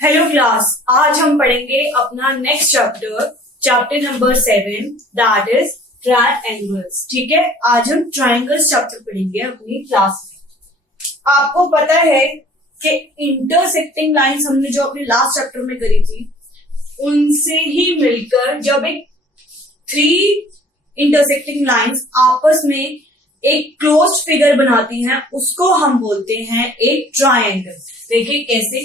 Hello class, आज हम पढ़ेंगे अपना next chapter number 7, that is triangles. ठीक है, आज हम ट्रायंगल्स चैप्टर पढ़ेंगे अपनी क्लास में। आपको पता है कि इंटरसेक्टिंग लाइंस हमने जो अपने लास्ट चैप्टर में करी थी, उनसे ही मिलकर जब एक 3 इंटरसेक्टिंग लाइंस आपस में एक क्लोज्ड फिगर बनाती हैं, उसको हम बोलते हैं एक ट्रायंगल। देखिए कैसे,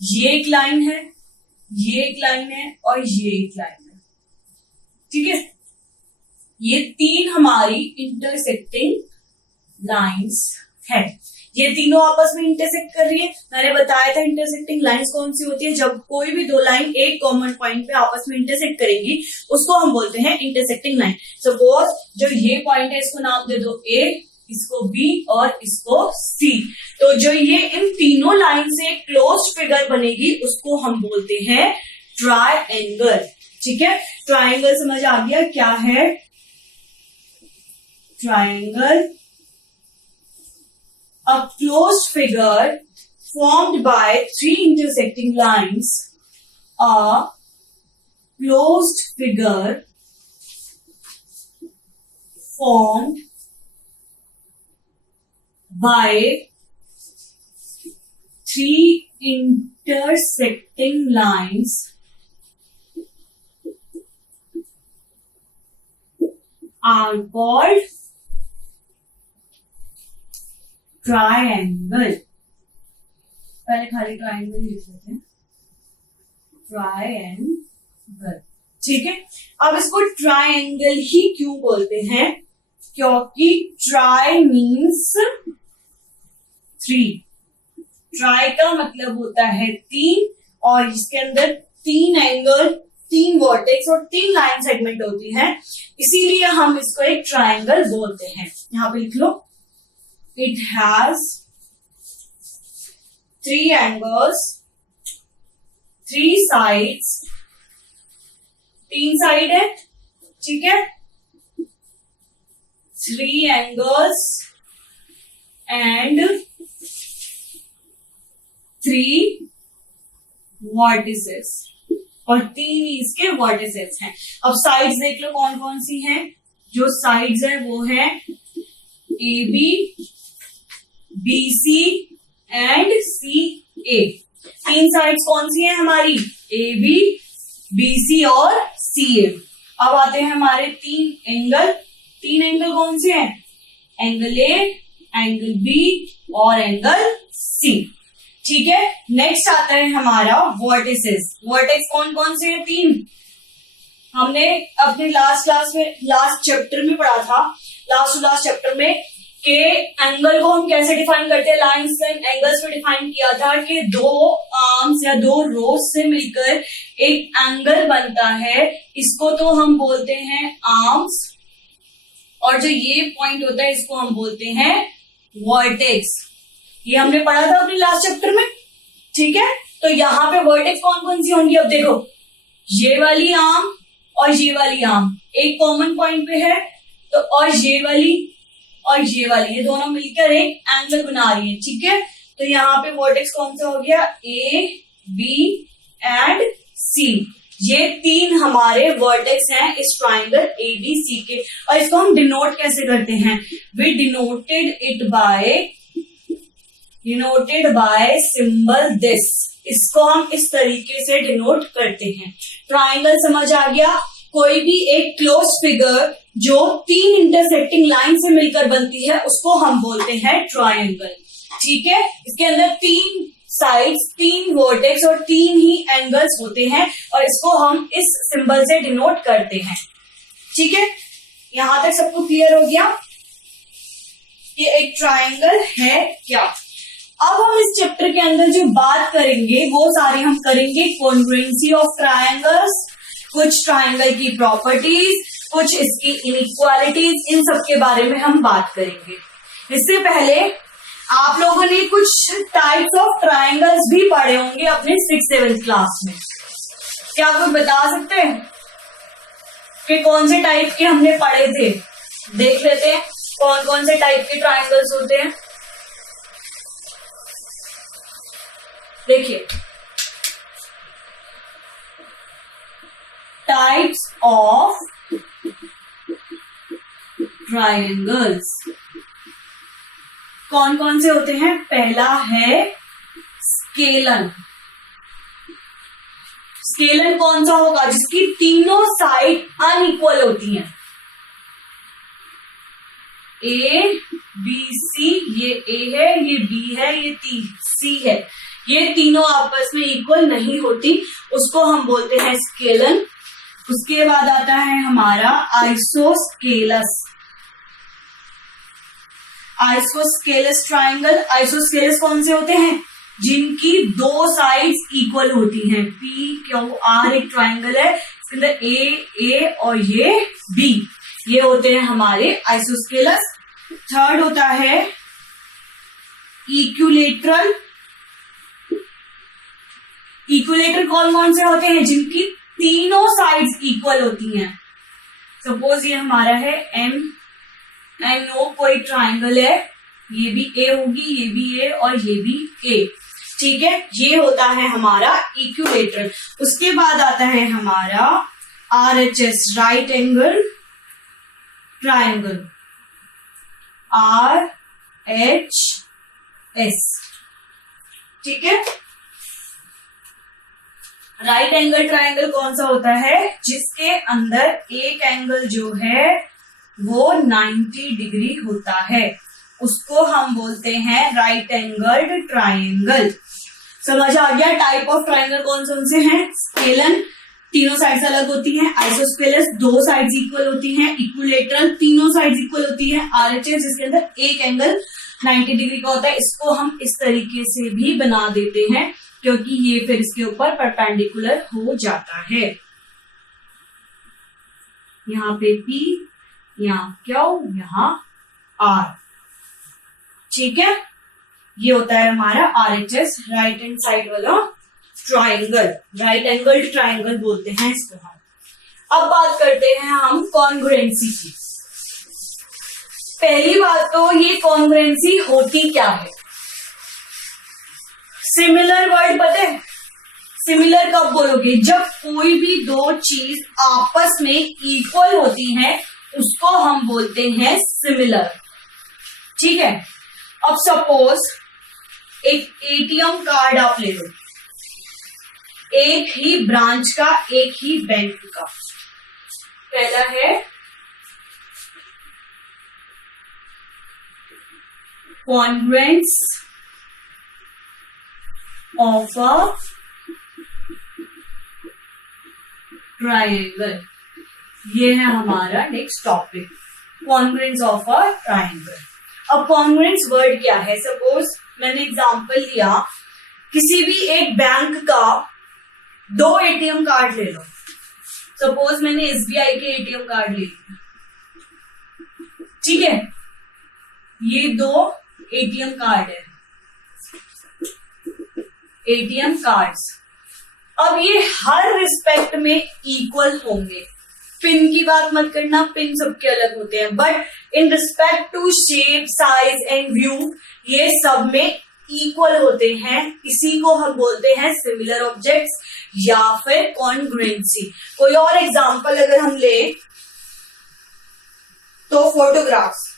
ये एक लाइन है, ये एक लाइन है और ये एक लाइन है। ठीक है, ये 3 हमारी इंटरसेक्टिंग लाइंस है। ये तीनों आपस में इंटरसेक्ट कर रही है। मैंने बताया था इंटरसेक्टिंग लाइंस कौन सी होती है, जब कोई भी 2 लाइन एक कॉमन पॉइंट पे आपस में इंटरसेक्ट करेगी, उसको हम बोलते हैं इंटरसेक्टिंग लाइन। सपोज जो ये पॉइंट है, इसको नाम दे दो A, इसको B और इसको C। तो जो ये इन तीनों लाइन से क्लोज्ड फिगर बनेगी, उसको हम बोलते हैं ट्रायंगल। ठीक है, ट्रायंगल समझ आ गया क्या है? Triangle, a closed figure formed by 3 intersecting lines. A closed figure formed by 3 intersecting lines are called triangle. पहले खाली ट्रायंगल लिख लेते हैं, ट्रायंगल। ठीक है, अब इसको ट्रायंगल ही क्यों बोलते हैं? क्योंकि ट्राई मीन्स 3। ट्राई का मतलब होता है 3, और इसके अंदर 3 एंगल, 3 वर्टेक्स और 3 लाइन सेगमेंट होती हैं, इसीलिए हम इसको एक ट्रायंगल बोलते हैं। यहां पे लिख लो, it has 3 angles, 3 sides, 3 side है। ठीक है, 3 angles and 3 vertices, और 3 इसके वर्टिसेस हैं। अब साइड्स देख लो कौन कौन सी हैं। जो साइड्स है वो है AB, BC and CA। 3 sides कौन सी हैं हमारी? AB, BC और CA। अब आते हैं हमारे 3 एंगल। 3 एंगल कौन से हैं? एंगल A, एंगल B और एंगल C। ठीक है, नेक्स्ट आता है हमारा वर्टिसेस। वर्टेक्स कौन कौन से हैं? 3। हमने अपने लास्ट चैप्टर में पढ़ा था, लास्ट चैप्टर में के एंगल को हम कैसे डिफाइन करते हैं। लाइंस एंड एंगल्स में डिफाइन किया था कि 2 आर्म्स या 2 रोज से मिलकर एक एंगल बनता है, इसको तो हम बोलते हैं आर्म्स, और जो ये पॉइंट होता है इसको हम बोलते हैं वर्टेक्स। ये हमने पढ़ा था अपने लास्ट चैप्टर में। ठीक है, तो यहाँ पे वर्टेक्स कौन कौन सी होंगी? अब देखो, ये वाली आर्म और ये वाली आर्म एक कॉमन पॉइंट पे है, तो और ये वाली और ये वाली, ये दोनों मिलकर एक एंगल बना रही है। ठीक है, तो यहाँ पे वर्टेक्स कौन सा हो गया? A, B and C। ये 3 हमारे वर्टेक्स हैं इस ट्राइंगल ABC के। और इसको हम डिनोट कैसे करते हैं? We denoted by symbol this. इसको हम इस तरीके से डिनोट करते हैं। ट्राइंगल समझ आ गया? कोई भी एक क्लोज फिगर जो 3 इंटरसेक्टिंग लाइन से मिलकर बनती है, उसको हम बोलते हैं ट्रायंगल। ठीक है, इसके अंदर 3 साइड्स, 3 वर्टेक्स और 3 ही एंगल्स होते हैं, और इसको हम इस सिंबल से डिनोट करते हैं। ठीक है, यहां तक सबको क्लियर हो गया कि एक ट्रायंगल है क्या? अब हम इस चैप्टर के अंदर जो बात करेंगे वो सारी हम करेंगे कॉन्ग्रुएंसी ऑफ ट्रायंगल्स, कुछ ट्रायंगल की प्रॉपर्टीज, कुछ इसकी इनइक्वालिटीज, इन सब के बारे में हम बात करेंगे। इससे पहले आप लोगों ने कुछ टाइप्स ऑफ ट्रायंगल्स भी पढ़े होंगे अपने 6th-7th क्लास में। क्या कोई बता सकते हैं कि कौन से टाइप के हमने पढ़े थे? देख लेते हैं कौन कौन से टाइप के ट्रायंगल्स होते हैं। देखिए, ऑफ ट्राइंगल्स। कौन कौन से होते हैं? पहला है स्केलन। स्केलन कौन सा होगा? जिसकी तीनों साइड अनइक्वल होती हैं। ए बी सी, ये ए है, ये बी है, ये सी है, ये तीनों आपस में इक्वल नहीं होती, उसको हम बोलते हैं स्केलन। उसके बाद आता है हमारा आइसोस्केलस। Isosceles triangle. आइसोस्केलस कौन से होते हैं? जिनकी दो साइड्स इक्वल होती हैं। पी क्यू आर एक ट्राइंगल है, इसके अंदर ए और ये बी, ये होते हैं हमारे आइसोस्केलस। थर्ड होता है इक्विलेटरल। इक्विलेटर कौन कौन से होते हैं? जिनकी तीनों साइड्स इक्वल होती हैं। सपोज ये हमारा है NO कोई ट्राइंगल है, ये भी ए होगी, ये भी ए और ये भी ए, ठीक है, ये होता है हमारा इक्विलेटरल। उसके बाद आता है हमारा RHS right angle triangle, RHS, ठीक है। राइट एंगल ट्राइंगल कौन सा होता है? जिसके अंदर एक एंगल जो है वो 90 डिग्री होता है, उसको हम बोलते हैं राइट एंगल्ड ट्राइंगल। समझ आ गया? टाइप ऑफ ट्राइंगल कौन से हैं? स्केलन तीनों साइड्स अलग होती हैं, आइसोस्केलस दो साइड्स इक्वल होती हैं, इक्विलेटरल तीनों साइड्स इक्वल होती हैं, RHS जिसके अंदर एक एंगल 90 डिग्री का होता है। इसको हम इस तरीके से भी बना देते हैं क्योंकि ये फिर इसके ऊपर परपेंडिकुलर हो जाता है। यहाँ पे P, यहाँ Q, यहाँ R, ठीक है। ये होता है हमारा RHS राइट हैंड साइड वाला ट्राइंगल, राइट एंगल ट्राइंगल बोलते हैं इसको हम। अब बात करते हैं हम कॉन्ग्रुएंसी की। पहली बात तो ये कॉन्ग्रुएंसी होती क्या है? सिमिलर वर्ड पता है? सिमिलर कब बोलोगे? जब कोई भी दो चीज आपस में इक्वल होती हैं, उसको हम बोलते हैं सिमिलर, ठीक है। अब सपोज एक ATM कार्ड आप ले लो, एक ही ब्रांच का, एक ही बैंक का। पहला है कॉन्ग्रुएंस ऑफ अ ट्राइंगल, ये है हमारा next topic, congruence of a triangle. अब कॉन्ग्रुएंस वर्ड क्या है? सपोज मैंने एग्जांपल दिया, किसी भी एक बैंक का दो ATM कार्ड ले लो। सपोज मैंने SBI के ATM कार्ड ले लिया, ठीक है, ये दो ATM कार्ड है, ATM कार्ड्स। अब ये हर रिस्पेक्ट में इक्वल होंगे। पिन की बात मत करना, पिन सबके अलग होते हैं, but in respect to shape, size and view ये सब में इक्वल होते हैं। इसी को हम बोलते हैं सिमिलर ऑब्जेक्ट्स या फिर कॉन्ग्रुएंसी। कोई और एग्जांपल अगर हम ले तो photographs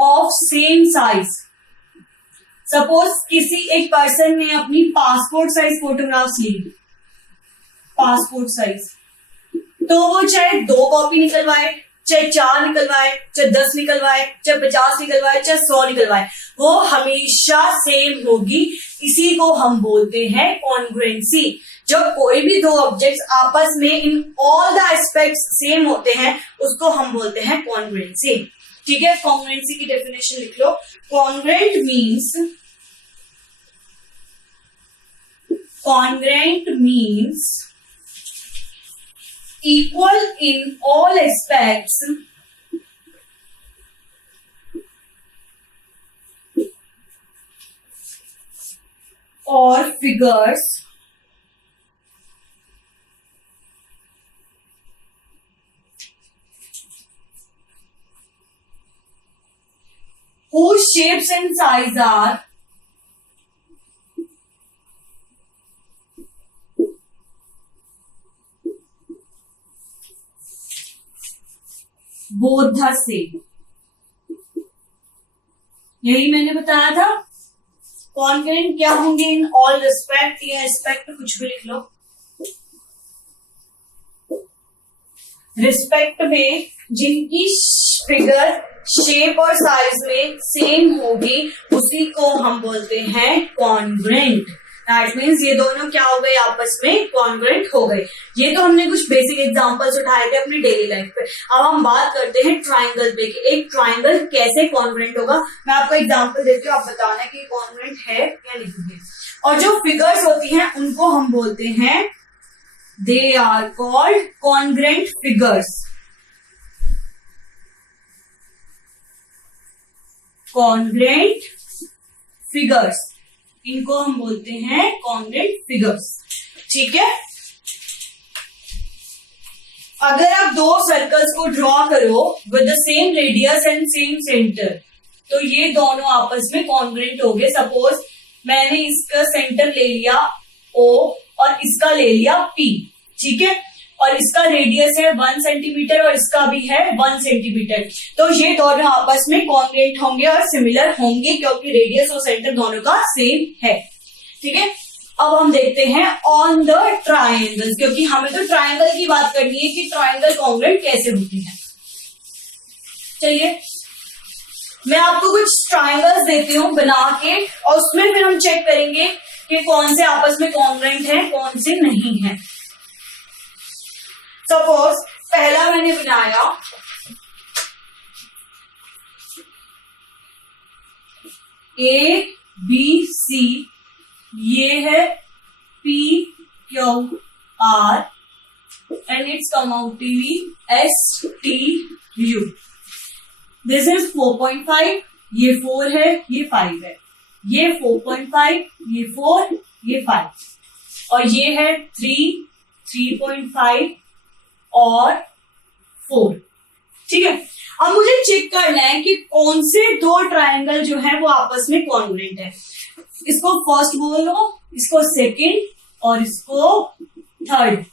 of same size. Suppose किसी एक पर्सन ने अपनी पासपोर्ट साइज फोटोग्राफ्स ली, पासपोर्ट साइज, तो वो चाहे 2 कॉपी निकलवाए, चाहे 4 निकलवाए, चाहे 10 निकलवाए, चाहे 50 निकलवाए, चाहे 100 निकलवाए, वो हमेशा सेम होगी। इसी को हम बोलते हैं कॉन्ग्रुएंसी। जब कोई भी दो ऑब्जेक्ट्स आपस में in all the aspects same होते हैं, उसको हम बोलते हैं कॉन्ग्रुएंसी, ठीक है। कॉन्ग्रुएंसी की डेफिनेशन लिख लो। Congruent means equal in all aspects or figures whose shapes and size are both the same, यही मैंने बताया था। कॉन्ग्रुएंट क्या होंगे इन ऑल रिस्पेक्ट या रिस्पेक्ट कुछ भी लिख लो। रिस्पेक्ट में जिनकी फिगर शेप और साइज में सेम होगी उसी को हम बोलते हैं कॉन्ग्रुएंट। दैट मीन्स ये दोनों क्या हो गए, आपस में कॉन्ग्रुएंट हो गए। ये तो हमने कुछ बेसिक एग्जांपल्स उठाए थे अपनी डेली लाइफ पे। अब हम बात करते हैं ट्राइंगल पे कि एक ट्राइंगल कैसे कॉन्ग्रुएंट होगा। मैं आपको एग्जांपल देती हूँ, आप बताना कि कॉन्ग्रुएंट है या नहीं है। और जो फिगर्स होती हैं उनको हम बोलते हैं, they are called congruent figures. Congruent figures, इनको हम बोलते हैं कॉन्ग्रुएंट फिगर्स। ठीक है। अगर आप दो सर्कल्स को ड्रॉ करो with the same radius and same centre, तो ये दोनों आपस में कॉन्ग्रुएंट हो गए। सपोज मैंने इसका सेंटर ले लिया O और इसका ले लिया P, ठीक है, और इसका रेडियस है 1 सेंटीमीटर और इसका भी है 1 सेंटीमीटर, तो ये दोनों आपस में कॉन्ग्रुएंट होंगे और सिमिलर होंगे क्योंकि रेडियस और सेंटर दोनों का सेम है। ठीक है। अब हम देखते हैं ऑन द ट्राइंगल, क्योंकि हमें तो ट्राइंगल की बात करनी है कि ट्राइंगल कॉन्ग्रुएंट कैसे होती है। चलिए मैं आपको कुछ ट्राइंगल्स देती हूँ बना के, और उसमें फिर हम चेक करेंगे कि कौन से आपस में कॉन्ग्रुएंट है कौन से नहीं है। सपोज पहला मैंने बनाया ABC, ये है PQR and it's come out to be STU. This is 4.5, ये 4 है, ये 5 है, ये 4.5, ये 4, ये 5, और ये है 3, 3.5 और 4। ठीक है। अब मुझे चेक करना है कि कौन से दो ट्राइंगल जो है वो आपस में कॉन्ग्रुएंट है। इसको फर्स्ट बोलो, इसको सेकंड और इसको थर्ड।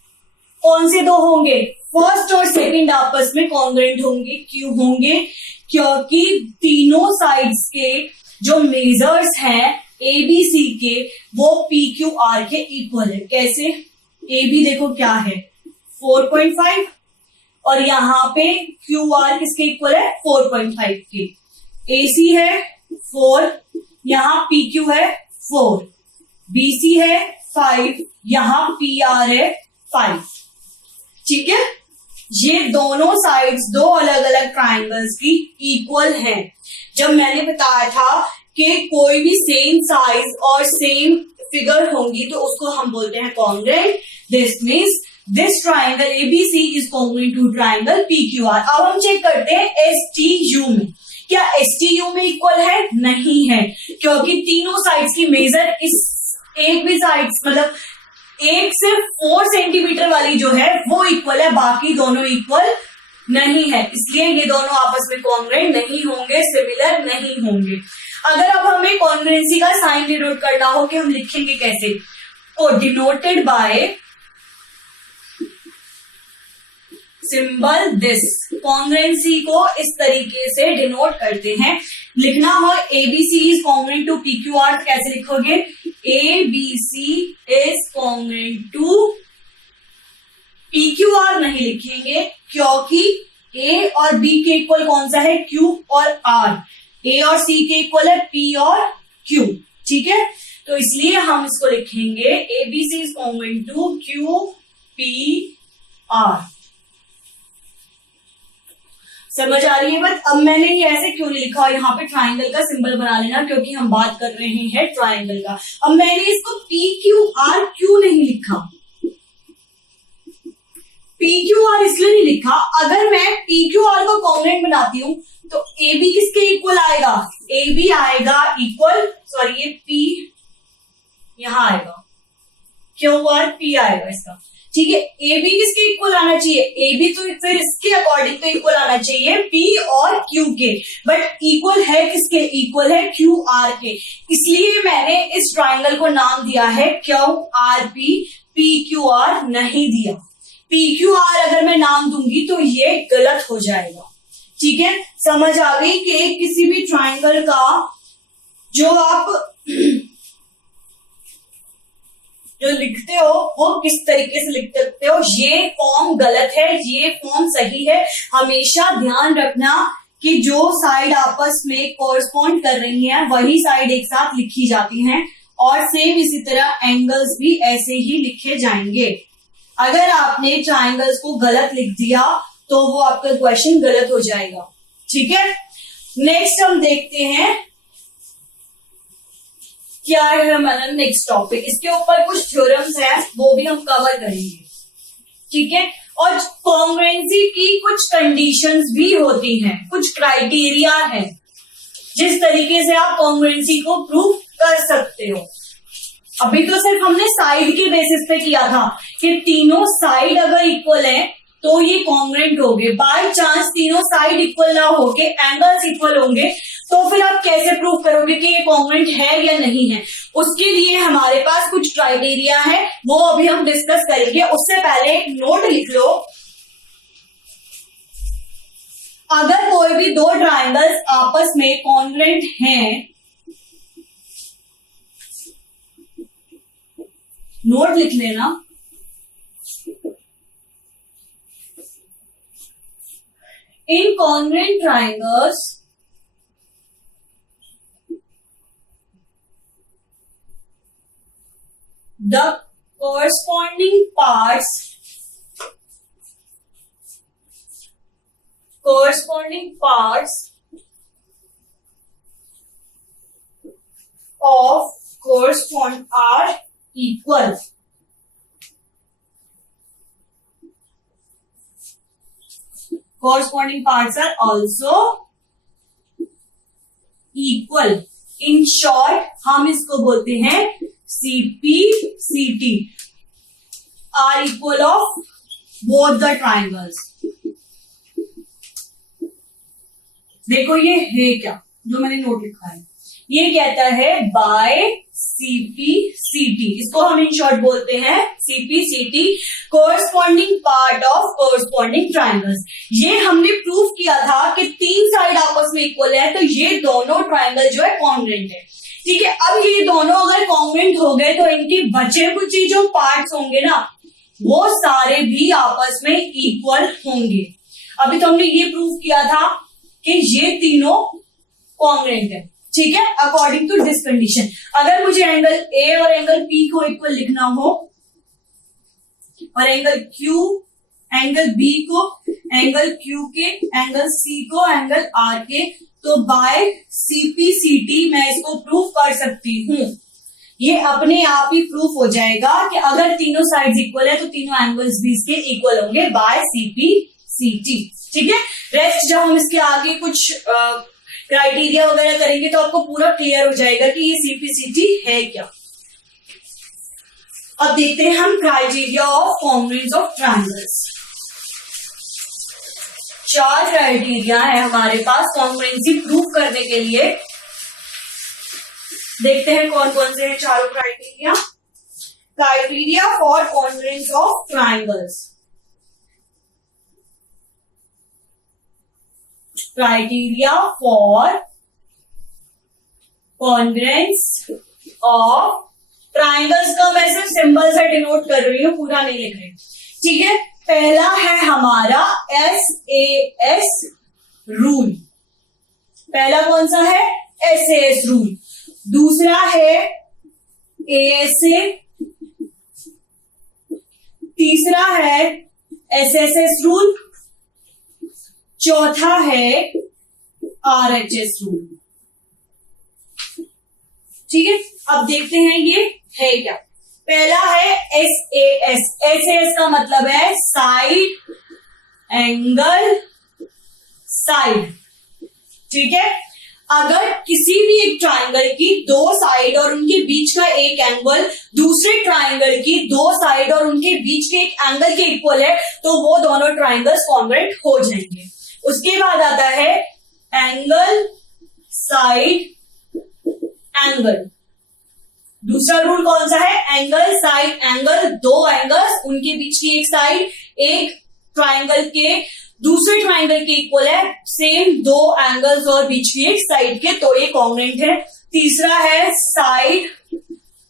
कौन से दो होंगे? फर्स्ट और सेकंड आपस में कॉन्ग्रुएंट होंगे। क्यों होंगे? क्योंकि तीनों साइड्स के जो मेजर्स हैं ABC के वो PQR के इक्वल है। कैसे? AB देखो क्या है 4.5 और यहाँ पे QR किसके इक्वल है 4.5 के। AC है 4, यहाँ PQ है 4, BC है 5, यहाँ PR है 5। ठीक है। ये दोनों साइड्स दो अलग अलग ट्राइंगल्स की इक्वल हैं। जब मैंने बताया था कि कोई भी सेम साइज और सेम फिगर होंगी तो उसको हम बोलते हैं congruent. This means this triangle ABC is congruent to triangle PQR। अब हम चेक करते हैं STU में। क्या STU में इक्वल है? नहीं है, क्योंकि तीनों साइड्स की मेजर इस एक भी साइड्स मतलब एक सिर्फ 4 सेंटीमीटर वाली जो है वो इक्वल है, बाकी दोनों इक्वल नहीं है, इसलिए ये दोनों आपस में कॉन्ग्रुएंट नहीं होंगे, सिमिलर नहीं होंगे। अगर अब हमें कॉन्ग्रुएंसी का साइन डिनोट करना हो कि हम लिखेंगे कैसे, तो denoted by symbol this. Congruency को इस तरीके से डिनोट करते हैं। लिखना हो ABC is congruent to PQR, कैसे लिखोगे? ABC is congruent to PQR नहीं लिखेंगे, क्योंकि A और B के इक्वल कौन सा है? Q और R। A और C के इक्वल है P और Q। ठीक है, तो इसलिए हम इसको लिखेंगे ABC is congruent to QPR। समझ आ रही है बात? अब मैंने ये ऐसे क्यों नहीं लिखा, यहाँ पे ट्राइंगल का सिंबल बना लेना, क्योंकि हम बात कर रहे हैं ट्राइंगल का। अब मैंने इसको PQR क्यों नहीं लिखा? PQR इसलिए नहीं लिखा, अगर मैं PQR को कॉन्ग्रुएंट बनाती हूं तो AB किसके इक्वल आएगा? AB आएगा इक्वल, सॉरी ये P यहां आएगा, QR P आएगा इसका। ठीक है, AB किसके इक्वल आना चाहिए? AB तो फिर इसके अकॉर्डिंग तो इक्वल आना चाहिए P और Q के, बट इक्वल है किसके? इक्वल है QR के। इसलिए मैंने इस ट्राइंगल को नाम दिया है QRP, PQR नहीं दिया। PQR अगर मैं नाम दूंगी तो ये गलत हो जाएगा। ठीक है, समझ आ गई कि किसी भी ट्राइंगल का जो आप जो लिखते हो वो किस तरीके से लिख सकते हो। ये फॉर्म गलत है, ये फॉर्म सही है। हमेशा ध्यान रखना कि जो साइड आपस में कोरस्पॉन्ड कर रही हैं वही साइड एक साथ लिखी जाती हैं, और सेम इसी तरह एंगल्स भी ऐसे ही लिखे जाएंगे। अगर आपने ट्राइंगल्स को गलत लिख दिया तो वो आपका क्वेश्चन गलत हो जाएगा। ठीक है, नेक्स्ट हम देखते हैं क्या है हमारा नेक्स्ट टॉपिक। इसके ऊपर कुछ थ्योरम्स हैं, वो भी हम कवर करेंगे। ठीक है, और कॉन्ग्रुएंसी की कुछ कंडीशंस भी होती हैं, कुछ क्राइटेरिया है जिस तरीके से आप कॉन्ग्रुएंसी को प्रूव कर सकते हो। अभी तो सिर्फ हमने साइड के बेसिस पे किया था कि तीनों साइड अगर इक्वल है तो ये कॉन्ग्रुएंट होंगे। बाय चांस तीनों साइड इक्वल ना होके एंगल्स इक्वल होंगे तो फिर आप कैसे प्रूव करोगे कि ये कॉन्ग्रुएंट है या नहीं है। उसके लिए हमारे पास कुछ क्राइटेरिया है, वो अभी हम डिस्कस करेंगे। उससे पहले एक नोट लिख लो। अगर कोई भी दो ट्राइंगल्स आपस में कॉन्ग्रुएंट हैं, नोट लिख लेना। In congruent triangles, the corresponding parts of correspond are equal. Corresponding parts are also equal. In short, हम इसको बोलते हैं CP/CT, are equal of both the triangles. देखो ये है क्या जो मैंने नोट लिखा है, ये कहता है बाय CP/CT, इसको हम इन शॉर्ट बोलते हैं CP/CT, corresponding part of corresponding triangles. ये हमने प्रूव किया था कि तीन साइड आपस में इक्वल है तो ये दोनों ट्राइंगल जो है कॉन्ग्रुएंट है। ठीक है, अब ये दोनों अगर कॉन्ग्रुएंट हो गए तो इनके बचे कुछ जो पार्ट्स होंगे ना वो सारे भी आपस में इक्वल होंगे। अभी तो हमने ये प्रूव किया था कि ये तीनों कॉन्ग्रुएंट है। ठीक है, अकॉर्डिंग टू दिस कंडीशन। अगर मुझे एंगल ए और एंगल पी को इक्वल लिखना हो और एंगल बी को एंगल क्यू के, एंगल सी को एंगल आर के, तो बाय CP/CT मैं इसको प्रूव कर सकती हूं। ये अपने आप ही प्रूफ हो जाएगा कि अगर तीनों साइड्स इक्वल है तो तीनों एंगल्स भी इसके इक्वल होंगे बाय CP/CT। ठीक है, रेस्ट जब हम इसके आगे कुछ क्राइटेरिया वगैरह करेंगे तो आपको पूरा क्लियर हो जाएगा कि ये CP/CT है क्या। अब देखते हैं हम criteria of congruence of triangles. चार क्राइटेरिया है हमारे पास कॉन्ग्रुएंसी प्रूव करने के लिए। देखते हैं कौन कौन से हैं चारों criteria. Criteria for congruence of triangles. Criteria for congruence of triangles का मैं सिर्फ सिंबल से डिनोट कर रही हूं, पूरा नहीं लिख रही। ठीक है, पहला है हमारा SAS रूल। पहला कौन सा है? SAS rule. दूसरा है ASA, तीसरा है SSS रूल, चौथा है RHS रूल। ठीक है, अब देखते हैं ये है क्या। पहला है SAS। SAS का मतलब है साइड एंगल साइड। ठीक है, अगर किसी भी एक ट्राइंगल की दो साइड और उनके बीच का एक एंगल दूसरे ट्राइंगल की दो साइड और उनके बीच के एक एंगल के इक्वल है तो वो दोनों ट्राइंगल्स कॉन्ग्रुएंट हो जाएंगे। उसके बाद आता है एंगल साइड एंगल। दूसरा रूल कौन सा है? Angle side angle. दो एंगल्स, उनके बीच की एक साइड एक ट्राइंगल के दूसरे ट्राइंगल के इक्वल है, सेम दो एंगल्स और बीच की एक साइड के, तो ये कॉन्ग्रुएंट है। तीसरा है साइड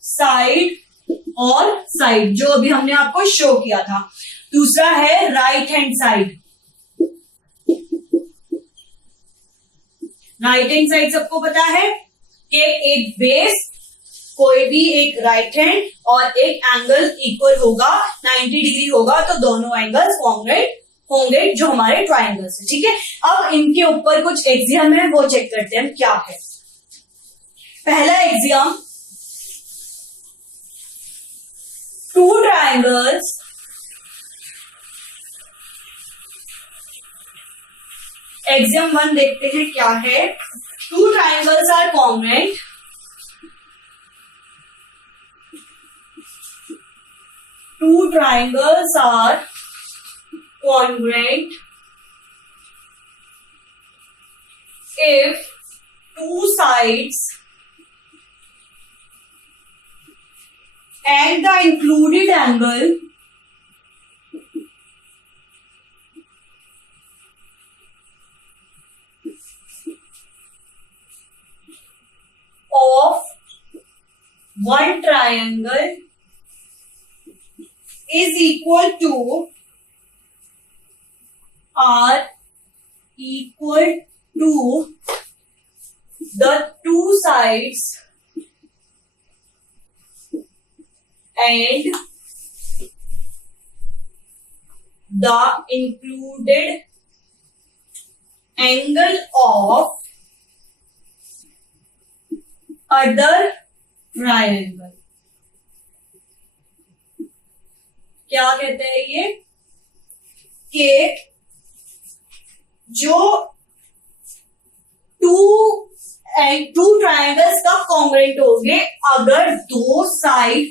साइड और साइड, जो अभी हमने आपको शो किया था। दूसरा है right hand side. Right hand side सबको पता है कि एक बेस, कोई भी एक राइट हैंड और एक एंगल इक्वल होगा, 90 डिग्री होगा, तो दोनों एंगल्स कॉन्ग्रुएंट होंगे जो हमारे ट्राइंगल्स है। ठीक है, अब इनके ऊपर कुछ एक्सियम है, वो चेक करते हैं क्या है। पहला एक्सियम, टू ट्राइंगल्स एक्सियम 1 देखते हैं क्या है। Two triangles are congruent two triangles are congruent if two sides and the included angle of one triangle is equal to are equal to the two sides and the included angle of other triangle। क्या कहते हैं ये कि जो two triangles कब congruent होंगे, अगर दो साइड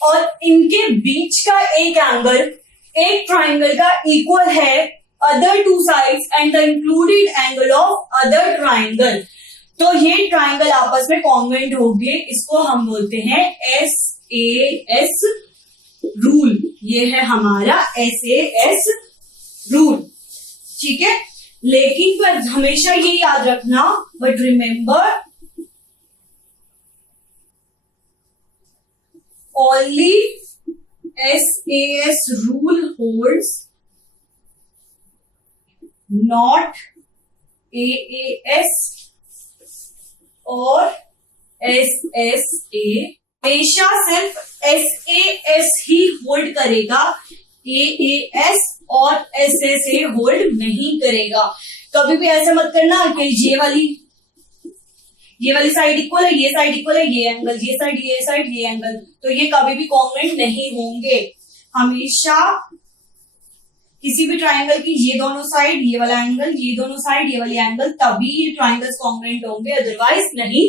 और इनके बीच का एक एंगल एक ट्रायंगल का इक्वल है other two sides and the included angle of other triangle, तो ये ट्रायंगल आपस में कॉन्ग्रुएंट होंगे। इसको हम बोलते हैं SAS रूल। ये है हमारा SAS रूल। ठीक है, लेकिन पर हमेशा ये याद रखना, but remember only SAS rule holds, not AAS और SSA। हमेशा सिर्फ SAS ही होल्ड करेगा, AAS और SSA होल्ड नहीं करेगा। कभी भी ऐसा मत करना कि ये वाली साइड इक्वल है, ये साइड इक्वल है, ये एंगल, ये साइड, ये एंगल, तो ये कभी भी कॉन्ग्रुएंट नहीं होंगे। हमेशा किसी भी ट्राइंगल की ये दोनों साइड, ये वाला एंगल, ये दोनों साइड, ये वाली एंगल, तभी ये ट्राइंगल्स कॉन्ग्रुएंट होंगे, अदरवाइज नहीं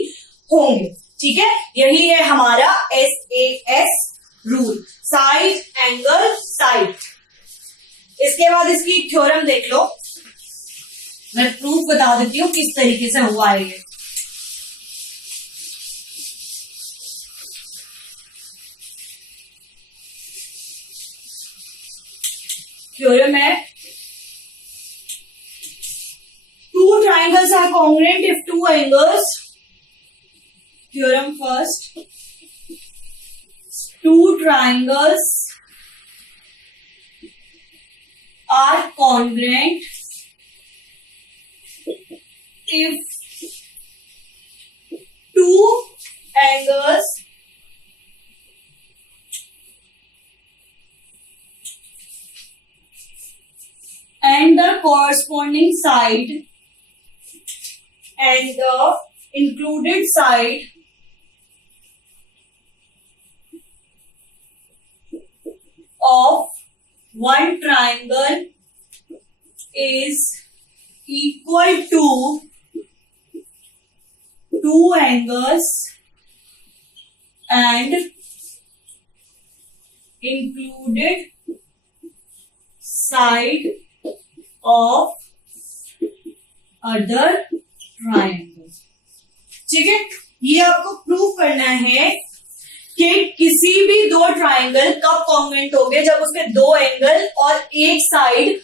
होंगे। ठीक है, यही है हमारा SAS rule, side angle side. इसके बाद इसकी थ्योरम देख लो, मैं प्रूफ बता देती हूं किस तरीके से हुआ है ये। थ्योरम है, two triangles are congruent if two angles. Theorem first, two triangles are congruent if two angles and the corresponding side and the included side of one triangle is equal to two angles and included side of other triangle। ठीक है, ये आपको prove करना है कि किसी भी दो ट्राइंगल कब कॉन्ग्रुएंट होंगे, जब उसके दो एंगल और एक साइड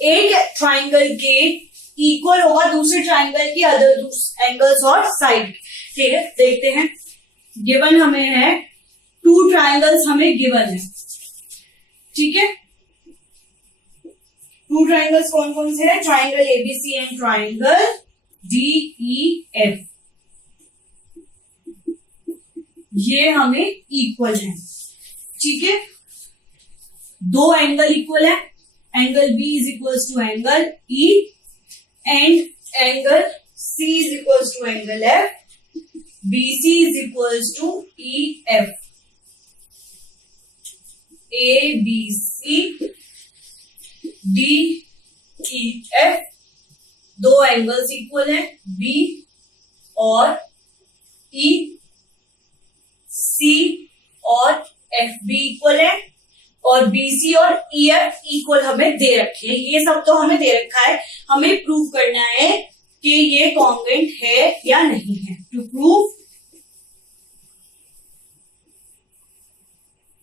एक ट्राइंगल के इक्वल होगा दूसरे ट्राइंगल की अदर एंगल्स और साइड। ठीक है, देखते हैं। गिवन हमें है 2 ट्राइंगल्स हमें गिवन है। ठीक है, 2 ट्राइंगल्स कौन कौन से हैं? Triangle ABC and triangle DEF. ये हमें इक्वल है। ठीक है, 2 एंगल इक्वल है। Angle B is equals to angle E and angle C is equals to angle F. BC is equals to EF. ABC DEF 2 angles equal है, B और E, C और FB equal है, और BC और EF equal हमें दे रखे हैं। ये सब तो हमें दे रखा है, हमें प्रूव करना है कि ये कॉन्ग्रुएंट है या नहीं है। टू प्रूव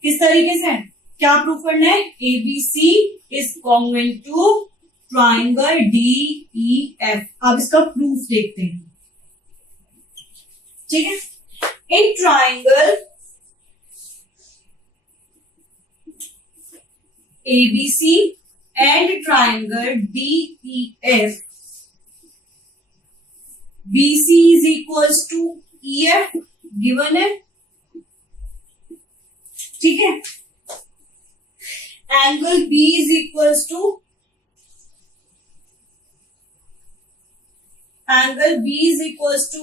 किस तरीके से, क्या प्रूव करना है? ABC is congruent to triangle DEF। अब इसका प्रूफ देखते हैं। ठीक है, in triangle ABC and triangle DEF BC is equals to EF given है। ठीक है, angle B is equals to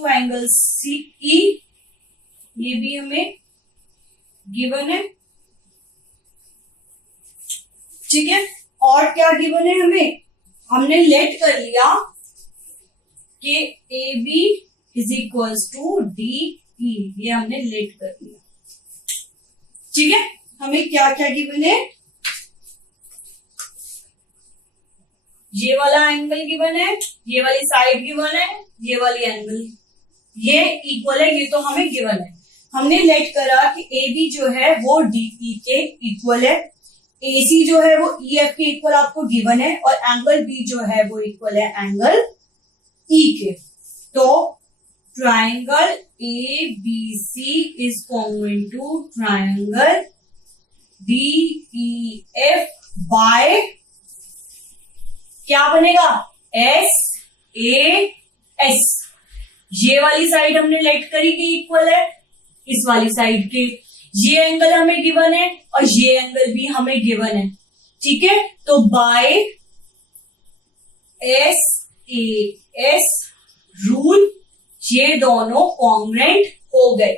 angle CE, ये भी हमें गिवन है। ठीक है, और क्या गिवन है हमें? हमने लेट कर लिया कि AB is equals to DE, ये हमने लेट कर दिया। ठीक है, हमें क्या क्या गिवन है? ये वाला एंगल गिवन है, ये वाली साइड गिवन है, ये वाली एंगल, ये इक्वल है, ये तो हमें गिवन है। हमने लेट करा कि AB जो है वो DE के इक्वल है, AC जो है वो EF के इक्वल आपको गिवन है, और एंगल B जो है वो इक्वल है एंगल E के। तो triangle ABC is congruent to triangle DEF by क्या बनेगा? SAS। ये वाली साइड हमने लेट करी कि इक्वल है इस वाली साइड के, ये एंगल हमें गिवन है और ये एंगल भी हमें गिवन है। ठीक है, तो बाय SAS रूल ये दोनों कॉन्ग्रुएंट हो गए।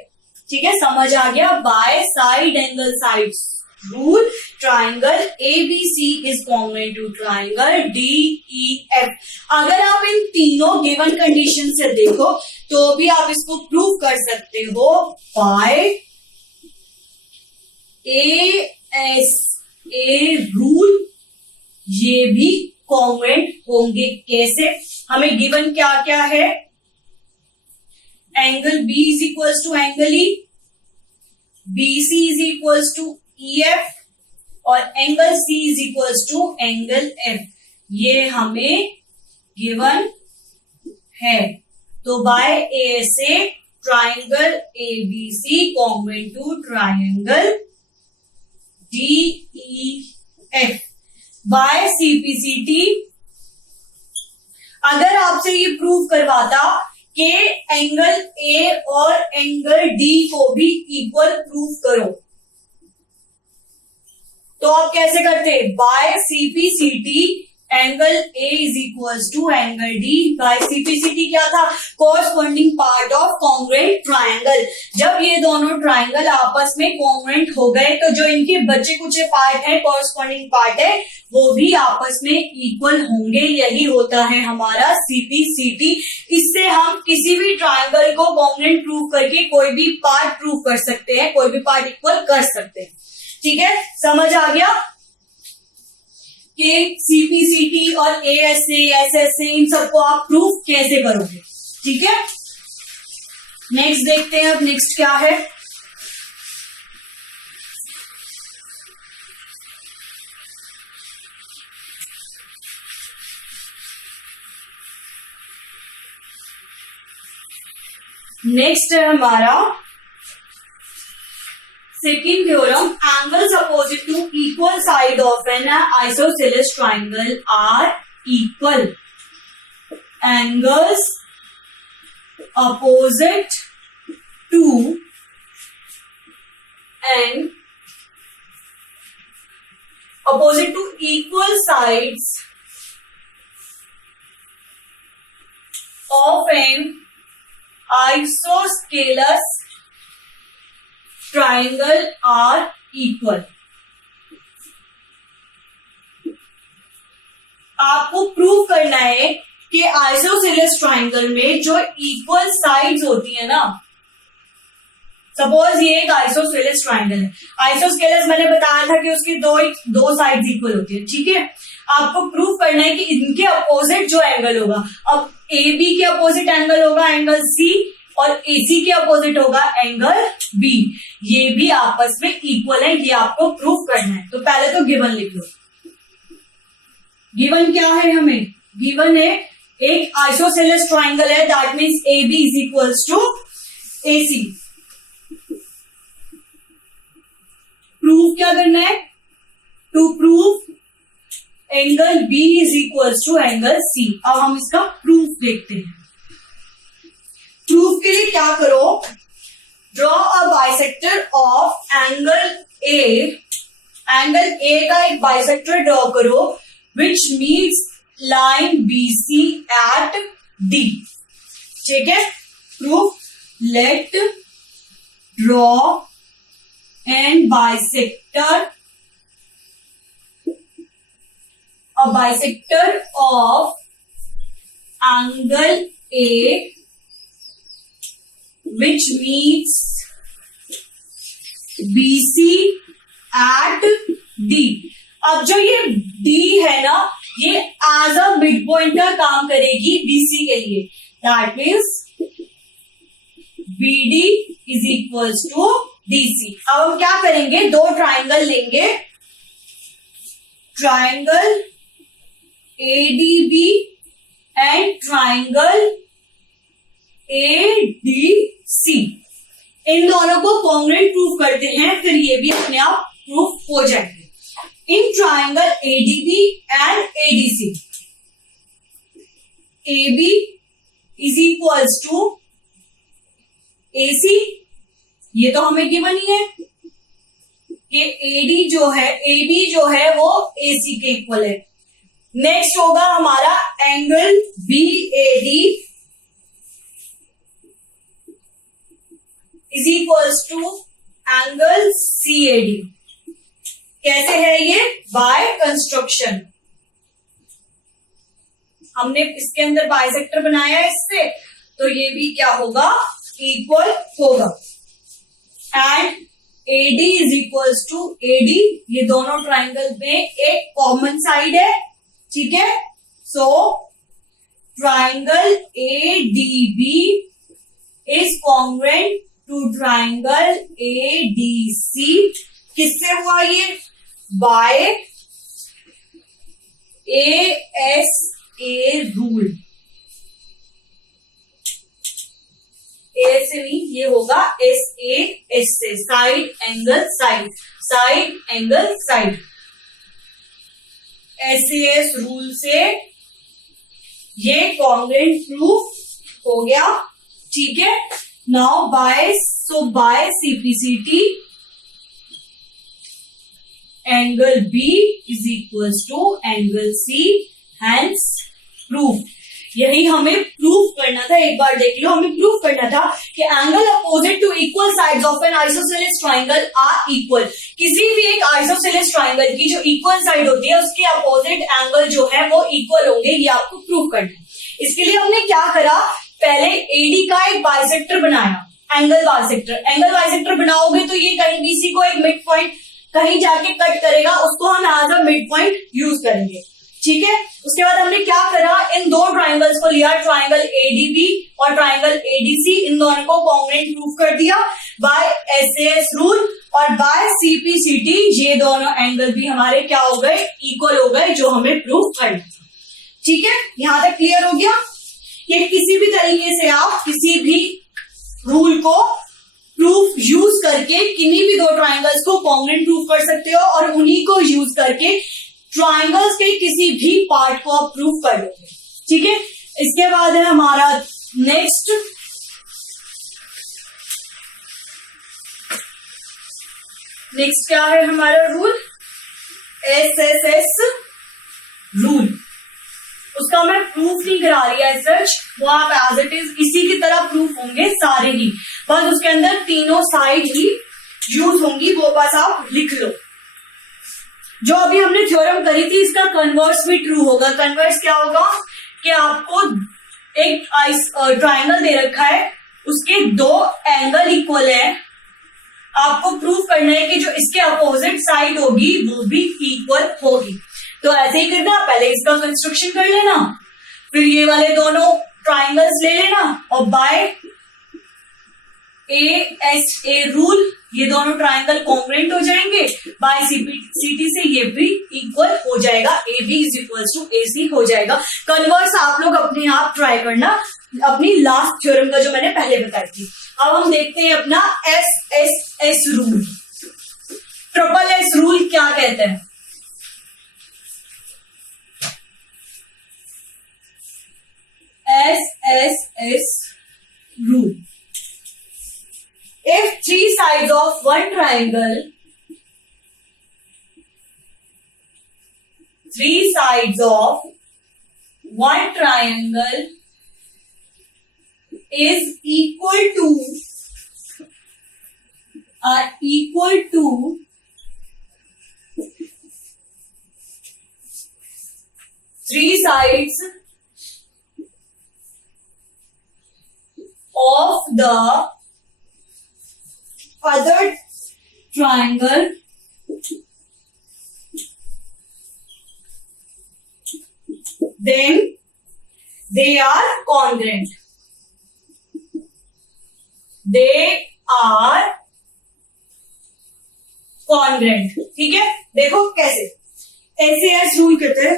ठीक है, समझ आ गया? By side angle sides rule triangle ABC is congruent to triangle DEF। अगर आप इन तीनों गिवन कंडीशन से देखो तो भी आप इसको प्रूव कर सकते हो बाय ASA रूल, ये भी कॉन्ग्रुएंट होंगे। कैसे? हमें गिवन क्या क्या है? Angle B is equals to angle E, BC is equals to EF और angle C is equals to angle F। ये हमें गिवन है। तो by ASA triangle ABC congruent to triangle DEF। By CPCT अगर आपसे ये प्रूव करवाता कि एंगल A और एंगल D को भी इक्वल प्रूव करो, तो आप कैसे करते? By CPCT angle A is equals to angle D by CPCT क्या था? Corresponding part of congruent triangle. जब ये दोनों ट्राइंगल आपस में कॉन्ग्रुएंट हो गए तो जो इनके बचे कुचे पार्ट है, कॉरस्पॉन्डिंग पार्ट है, वो भी आपस में इक्वल होंगे। यही होता है हमारा CPCT। इससे हम किसी भी ट्राइंगल को कॉन्ग्रुएंट प्रूव करके कोई भी पार्ट प्रूव कर सकते हैं, कोई भी पार्ट इक्वल कर सकते हैं। ठीक है, समझ आ गया कि CPCT और ASA SSA इन सबको आप प्रूफ कैसे करोगे। ठीक है, नेक्स्ट देखते हैं। अब नेक्स्ट क्या है? नेक्स्ट है हमारा second theorem, angles opposite to equal side of an isosceles triangle are equal. Angles opposite to an opposite to equal sides of an isosceles triangle are equal। आपको प्रूव करना है कि आइसोसेलेस ट्राइंगल में जो equal sides होती है ना, suppose ये एक आइसोसेलेस ट्राइंगल है। आइसोस्केलेस मैंने बताया था कि उसकी दो साइड्स इक्वल होती है, ठीक है। आपको प्रूव करना है कि इनके अपोजिट जो एंगल होगा, अब ए बी के अपोजिट एंगल होगा एंगल सी और AC के अपोजिट होगा एंगल B, ये भी आपस में इक्वल है, ये आपको प्रूव करना है। तो पहले तो गिवन लिख लो। गिवन क्या है हमें? गिवन है एक आइसोसेलेस ट्राइंगल है, that means AB is equals to AC। Prove क्या करना है? To prove angle B is equals to angle C। अब हम इसका प्रूफ देखते हैं। प्रूफ के लिए क्या करो? Draw a bisector of angle A। Angle A का एक बाइसेक्टर ड्रॉ करो which meets line BC at D। ठीक है, proof, let draw and bisector of angle A which meets BC at D। अब जो ये D है ना, ये एज अ मिड पॉइंटर काम करेगी BC के लिए, that means BD is equals to DC। अब हम क्या करेंगे? दो ट्राइंगल लेंगे, triangle ADB and triangle ADC। इन दोनों को कॉन्ग्रुएंट प्रूफ करते हैं, फिर ये भी अपने आप प्रूफ हो जाएंगे। In triangle ADB and ADC, AB is equals to AC, ये तो हमें गिवन ही है कि AB जो है वो AC के इक्वल है। नेक्स्ट होगा हमारा angle BAD is equals to angle CAD। कैसे है ये? By construction. हमने इसके अंदर बाइसेक्टर बनाया है इससे, तो ये भी क्या होगा? इक्वल होगा। And AD is equals to AD, ये दोनों ट्राइंगल में एक कॉमन साइड है, ठीक है। So triangle ADB is congruent to triangle ADC। किससे हुआ ये? Bye ASA rule. A से नहीं, ये होगा SA से, side angle side, side angle side. SAS rule से ये कॉन्ग्रुएंट प्रूफ हो गया, ठीक है। Now by CPCT angle B is equals to angle C, hence proof. यही हमें प्रूफ करना था। एक बार देख लो, हमें प्रूफ करना था कि angle opposite to equal sides of an isosceles triangle are equal. किसी भी एक आइसोसेलेस ट्राइंगल की जो इक्वल साइड होती है उसके अपोजिट एंगल जो है वो इक्वल होंगे, ये आपको प्रूफ करना है। इसके लिए हमने क्या करा? पहले AD का एक बाइसेक्टर बनाया, एंगल बाइसेक्टर। एंगल बाइसेक्टर बनाओगे तो ये कहीं BC को एक मिड पॉइंट कहीं जाके कट करेगा, उसको हम as a mid point use करेंगे, ठीक है। उसके बाद हमने क्या करा? इन दो ट्राइंगल्स को लिया, ट्राइंगल ADB और ट्राइंगल ADC, इन दोनों को कॉन्ग्रुएंट प्रूफ कर दिया बाय SAS रूल और बाय CPCT। ये दोनों एंगल भी हमारे क्या हो गए? इक्वल हो गए, जो हमें प्रूफ करना था, ठीक है। यहां तक क्लियर हो गया? ये किसी भी तरीके से आप किसी भी रूल को प्रूफ यूज करके किन्हीं भी दो ट्राइंगल्स को कॉन्ग्रुएंट प्रूफ कर सकते हो और उन्हीं को यूज करके ट्राइंगल्स के किसी भी पार्ट को आप प्रूफ कर दोगे। ठीक है, इसके बाद है हमारा नेक्स्ट क्या है हमारा रूल, SSS रूल। उसका मैं प्रूफ नहीं करा रही है सच, वो आप एज इट इज इसी की तरह प्रूफ होंगे सारे ही, बस उसके अंदर तीनों साइड ही यूज होंगी, वो बस आप लिख लो। जो अभी हमने थ्योरम करी थी इसका कन्वर्स भी ट्रू होगा। कन्वर्स क्या होगा कि आपको एक ट्राइंगल दे रखा है, उसके दो एंगल इक्वल है, आपको प्रूफ करना है कि जो इसके अपोजिट साइड होगी वो भी इक्वल होगी। तो ऐसे ही करना, पहले इसका कंस्ट्रक्शन कर लेना, फिर ये वाले दोनों ट्राइंगल्स ले लेना और बाय ASA रूल ये दोनों ट्राइंगल कॉन्ग्रुएंट हो जाएंगे, बाय CT से ये भी इक्वल हो जाएगा, AB is equal to AC हो जाएगा। कन्वर्स आप लोग अपने आप ट्राई करना, अपनी लास्ट थ्योरम का जो मैंने पहले बताई थी। अब हम देखते हैं अपना SSS rule. Triple S rule क्या कहते हैं? SSS rule. If three sides of one triangle is equal to three sides of the other triangle then they are congruent. ठीक है, देखो कैसे SSS रूल कहते हैं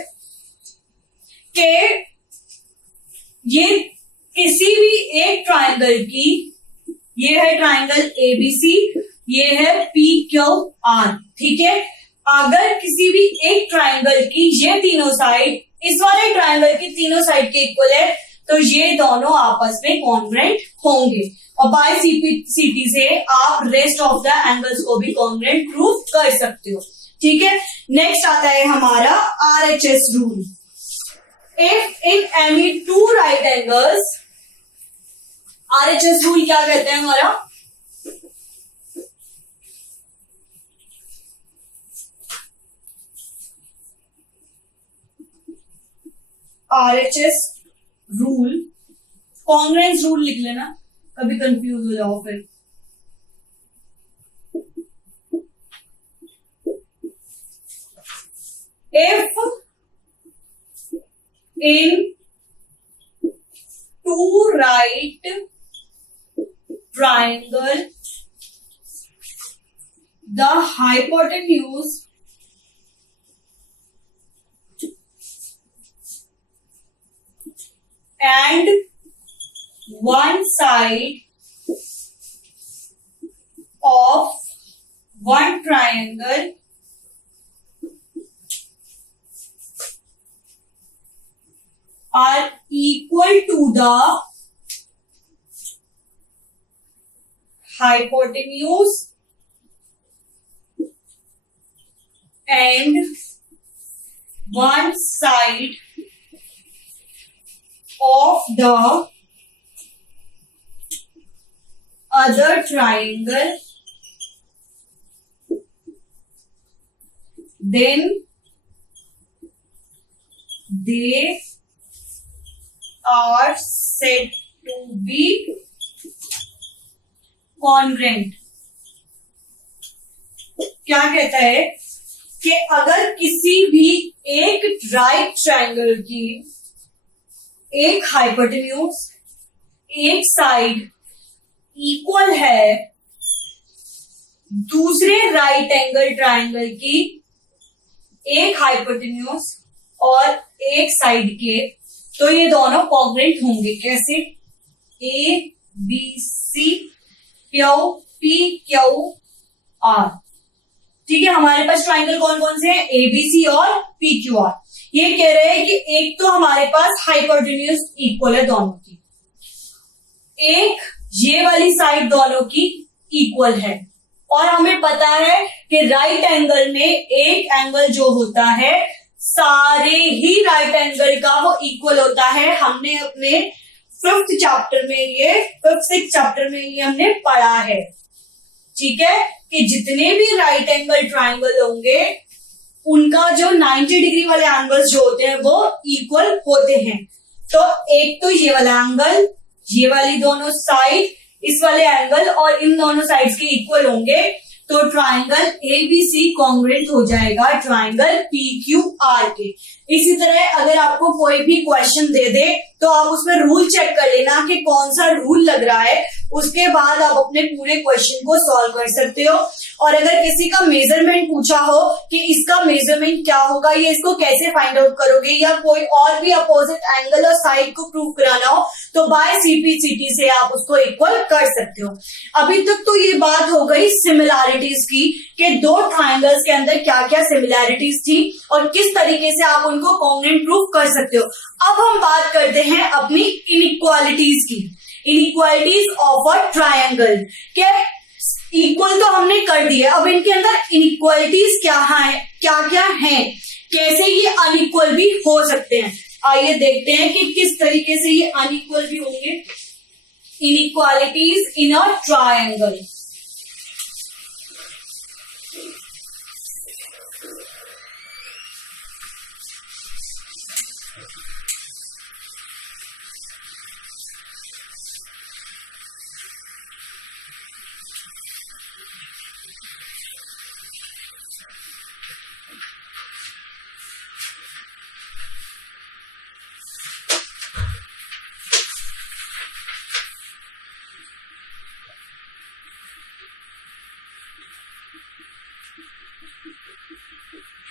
कि ये किसी भी एक ट्राइंगल की, ये है ट्राइंगल ABC, ये है PQR, ठीक है, अगर किसी भी एक ट्राइंगल की ये तीनों साइड इस वाले ट्राइंगल की तीनों साइड के इक्वल है तो ये दोनों आपस में कॉन्ग्रुएंट होंगे और बाय CT से आप रेस्ट ऑफ द एंगल्स को भी कॉन्ग्रुएंट प्रूफ कर सकते हो। ठीक है, नेक्स्ट आता है हमारा RHS rule. If in any two right angles, RHS rule क्या कहते हैं हमारा? RHS रूल, कॉन्ग्रुएंस रूल लिख लेना, कभी कंफ्यूज हो जाओ फिर। If in two right triangle the hypotenuse and one side of one triangle are equal to the hypotenuse and one side of the other triangle, then they are said to be congruent. क्या कहता है कि अगर किसी भी एक right triangle की एक हाइपोटेन्यूज, एक साइड इक्वल है दूसरे राइट एंगल ट्रायंगल की एक हाइपोटेन्यूज और एक साइड के, तो ये दोनों कॉन्ग्रुएंट होंगे। कैसे? A B C Q P Q R. ठीक है, हमारे पास ट्राइंगल कौन कौन से हैं, ए बी सी और पी क्यू आर। ये कह रहे हैं कि एक तो हमारे पास हाइपोटेन्यूज इक्वल है दोनों की, एक ये वाली साइड दोनों की इक्वल है, और हमें पता है कि राइट एंगल में एक एंगल जो होता है सारे ही राइट एंगल का वो इक्वल होता है। हमने अपने फिफ्थ चैप्टर सिक्स चैप्टर में ये हमने पढ़ा है। ठीक है, कि जितने भी राइट एंगल ट्राइंगल होंगे उनका जो 90 डिग्री वाले एंगल्स जो होते हैं वो इक्वल होते हैं। तो एक तो ये वाला एंगल, ये वाली दोनों साइड, इस वाले एंगल और इन दोनों साइड्स के इक्वल होंगे, तो ट्राइंगल एबीसी कॉन्ग्रुएंट हो जाएगा ट्राइंगल पीक्यूआर के। इसी तरह अगर आपको कोई भी क्वेश्चन दे दे तो आप उसमें रूल चेक कर लेना कि कौन सा रूल लग रहा है, उसके बाद आप अपने पूरे क्वेश्चन को सॉल्व कर सकते हो। और अगर किसी का मेजरमेंट पूछा हो कि इसका मेजरमेंट क्या होगा, ये इसको कैसे फाइंड आउट करोगे, या कोई और भी अपोजिट एंगल और साइड को प्रूव कराना हो, तो बाय सीपीसीटी से आप उसको इक्वल कर सकते हो। अभी तक तो ये बात हो गई सिमिलैरिटीज की कि दो ट्राइंगल्स के अंदर क्या क्या सिमिलैरिटीज थी और किस तरीके से आप उनको कॉन्ग्रुएंट प्रूव कर सकते हो। अब हम बात करते हैं अपनी इनइक्वालिटीज की, इनइक्वालिटीज ऑफ अ ट्राइंगल। क्या इक्वल तो हमने कर दिया, अब इनके अंदर इनइक्वालिटीज क्या क्या हैं, कैसे ये अनइक्वल भी हो सकते हैं। आइए देखते हैं कि किस तरीके से ये अनइक्वल भी होंगे। Inequalities in a triangle.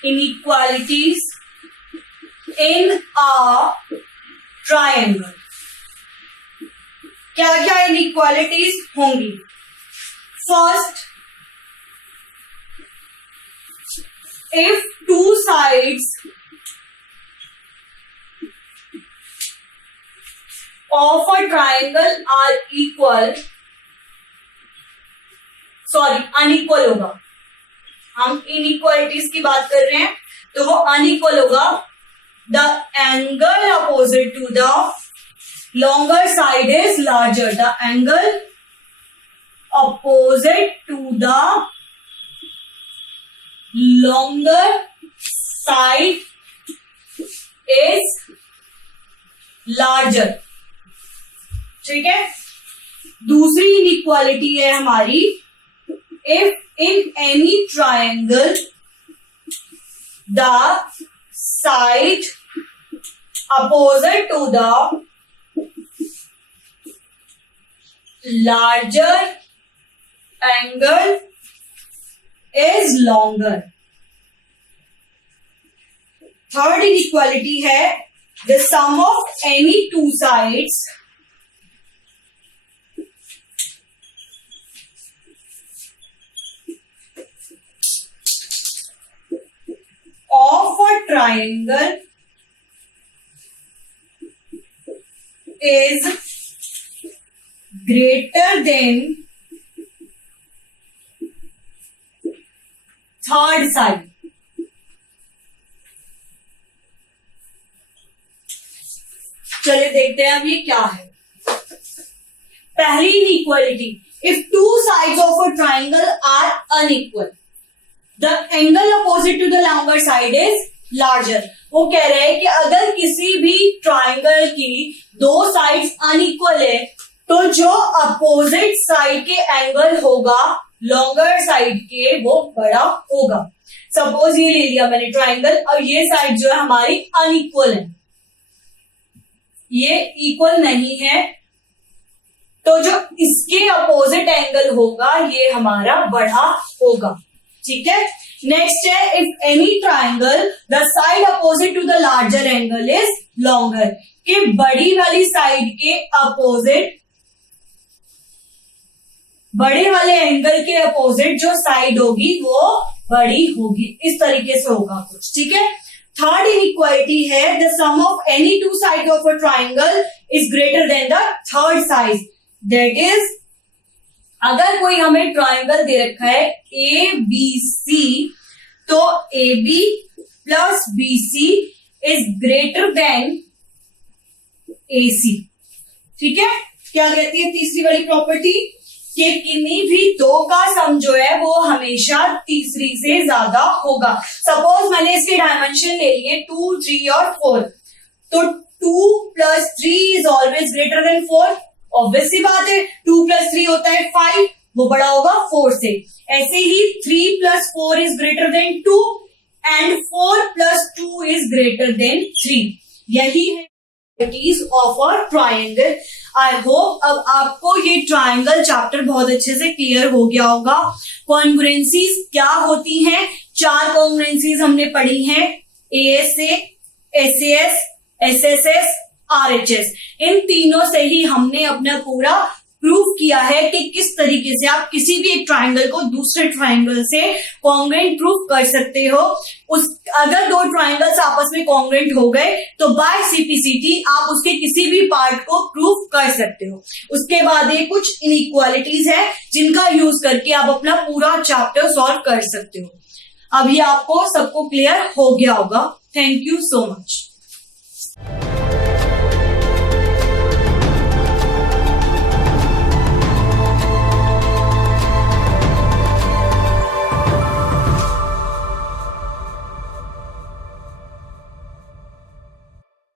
Inequalities in a triangle। क्या क्या इनइक्वालिटीज होंगी? First, if two sides of a triangle are equal, unequal होगा। हम इनइक्वालिटीज की बात कर रहे हैं तो वो अनइक्वल होगा। The angle opposite to the longer side is larger. The angle opposite to the longer side is larger. ठीक है, दूसरी इनइक्वालिटी है हमारी, if in any triangle the side opposite to the larger angle is longer। Third inequality है the sum of any two sides of a triangle is greater than third side। चलिए देखते हैं अब ये क्या है। पहली inequality, if two sides of a triangle are unequal, the angle opposite to the longer side is larger। वो कह रहे हैं कि अगर किसी भी ट्राइंगल की दो साइड्स अनइक्वल है तो जो अपोजिट साइड के एंगल होगा लॉन्गर साइड के वो बड़ा होगा। सपोज ये ले लिया मैंने ट्राइंगल, और ये साइड जो है हमारी अनइक्वल है, ये इक्वल नहीं है, तो जो इसके अपोजिट एंगल होगा ये हमारा बड़ा होगा। ठीक है, नेक्स्ट है if any triangle the side opposite to the larger angle is longer, कि बड़ी वाली साइड के अपोजिट बड़े वाले एंगल के अपोजिट जो साइड होगी वो बड़ी होगी, इस तरीके से होगा कुछ, ठीक है। थर्ड इनइक्वालिटी है the sum of any two side of a triangle is greater than the third side. That is, अगर कोई हमें ट्राइंगल दे रखा है ए बी सी, तो A B plus B C is greater than A C, ठीक है। क्या कहती है तीसरी वाली प्रॉपर्टी कि किन्हीं भी दो का सम जो है वो हमेशा तीसरी से ज्यादा होगा। सपोज मैंने इसके डायमेंशन ले लिए 2, 3 और 4, तो 2 + 3 is always greater than 4। Obvious सी बात है, 2 + 3 होता है 5, वो बड़ा होगा 4 से। ऐसे ही 3 + 4 is greater then 2 and 4 + 2 is greater then 3। यही है of a triangle. I hope अब आपको ये ट्राइंगल चैप्टर बहुत अच्छे से क्लियर हो गया होगा। कॉन्ग्रुएंसीज क्या होती हैं? 4 कॉन्ग्रुएंसीज हमने पढ़ी हैं, ASA, SAS, SSS, RHS। इन तीनों से ही हमने अपना पूरा प्रूफ किया है कि किस तरीके से आप किसी भी एक ट्राइंगल को दूसरे ट्राइंगल से कॉन्ग्रुएंट प्रूफ कर सकते हो। अगर 2 ट्राइंगल्स आपस में कॉन्ग्रुएंट हो गए तो बाय CPCT आप उसके किसी भी पार्ट को प्रूफ कर सकते हो। उसके बाद ये कुछ इनइक्वालिटीज है जिनका यूज करके आप अपना पूरा चैप्टर सॉल्व कर सकते हो। अभी आपको सबको क्लियर हो गया होगा। Thank you so much.